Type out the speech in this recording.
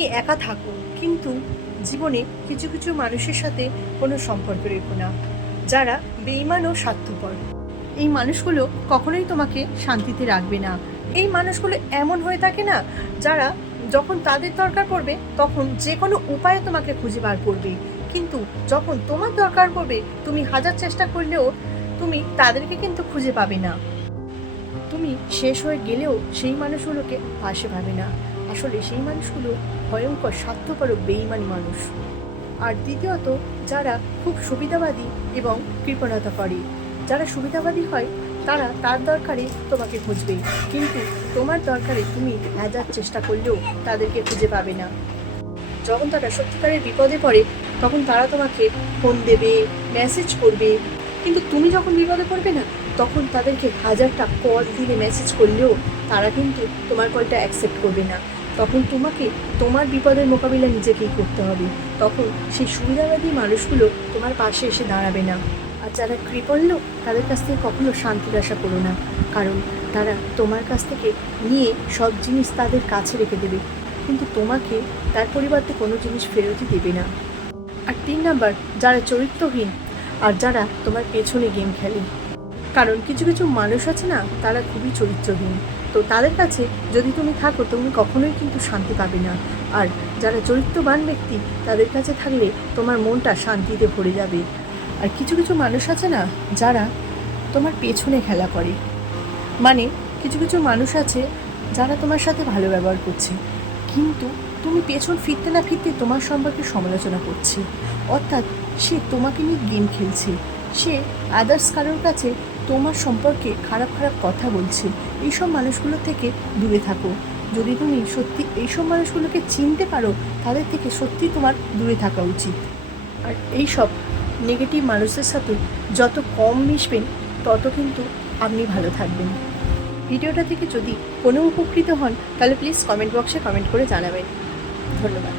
তুমি একা থাকো, কিন্তু জীবনে কিছু কিছু মানুষের সাথে কোনো সম্পর্ক রেখো না, যারা বেইমান ও স্বার্থপর। এই মানুষগুলো কখনোই তোমাকে শান্তিতে রাখবে না। এই মানুষগুলো এমন হয়ে থাকে না, যারা যখন তাদের দরকার পড়বে, তখন যে কোনো উপায়ে তোমাকে খুঁজে বার করবে। কিন্তু যখন তোমার দরকার পড়বে, তুমি হাজার চেষ্টা করলেও তুমি তাদেরকে কিন্তু খুঁজে পাবে না। তুমি শেষ হয়ে গেলেও সেই মানুষগুলোকে পাশে পাবে না। আসলে সেই মানুষগুলো ভয়ঙ্কর, স্বার্থপর বেইমানি মানুষ। আর দ্বিতীয়ত, যারা খুব সুবিধাবাদী এবং কৃপণতা করে। যারা সুবিধাবাদী হয়, তারা তার দরকারে তোমাকে খুঁজবে। কিন্তু তোমার দরকারে তুমি হাজার চেষ্টা করলেও তাদেরকে খুঁজে পাবে না। যখন তারা সত্যিকারের বিপদে পড়ে, তখন তারা তোমাকে ফোন দেবে, মেসেজ করবে। কিন্তু তুমি যখন বিপদে পড়বে না, তখন তাদেরকে হাজারটা কল দিলে মেসেজ করলেও তারা কিন্তু তোমার কলটা অ্যাকসেপ্ট করবে না। তখন তোমাকে তোমার বিপদের মোকাবিলা নিজেকেই করতে হবে। তখন সেই সুবিধাবাদী মানুষগুলো তোমার পাশে এসে দাঁড়াবে না। আর যারা কৃপণ্য তাদের কাছ থেকে কখনো শান্তির আশা করো না। কারণ তারা তোমার কাছ থেকে নিয়ে সব জিনিস তাদের কাছে রেখে দেবে। কিন্তু তোমাকে তার পরিবর্তে কোনো জিনিস ফেরতই দেবে না। আর তিন নাম্বার, যারা চরিত্রহীন আর যারা তোমার পেছনে গেম খেলে। কারণ কিছু কিছু মানুষ আছে না, তারা খুবই চরিত্রহীন। তো তাদের কাছে যদি তুমি থাকো, তুমি কখনোই কিন্তু শান্তি পাবে না। আর যারা চরিত্রবান ব্যক্তি, তাদের কাছে থাকলে তোমার মনটা শান্তিতে ভরে যাবে। আর কিছু কিছু মানুষ আছে না, যারা তোমার পেছনে খেলা করে। মানে কিছু কিছু মানুষ আছে, যারা তোমার সাথে ভালো ব্যবহার করছে। কিন্তু তুমি পেছন ফিরতে না ফিরতে তোমার সম্পর্কে সমালোচনা করছে। অর্থাৎ সে তোমাকে নিয়ে গেম খেলছে। সে আদার্স কারোর কাছে তোমার সম্পর্কে খারাপ খারাপ কথা বলছে। এইসব মানুষগুলো থেকে দূরে থাকো। যদি তুমি সত্যি এইসব মানুষগুলোকে চিনতে পারো, তাদের থেকে সত্যি তোমার দূরে থাকা উচিত। আর এইসব নেগেটিভ মানুষের সাথে যত কম মিশবেন, তত কিন্তু আপনি ভালো থাকবেন। ভিডিওটা থেকে যদি কোনো উপকৃত হন, তাহলে প্লিজ কমেন্ট বক্সে কমেন্ট করে জানাবেন। ধন্যবাদ।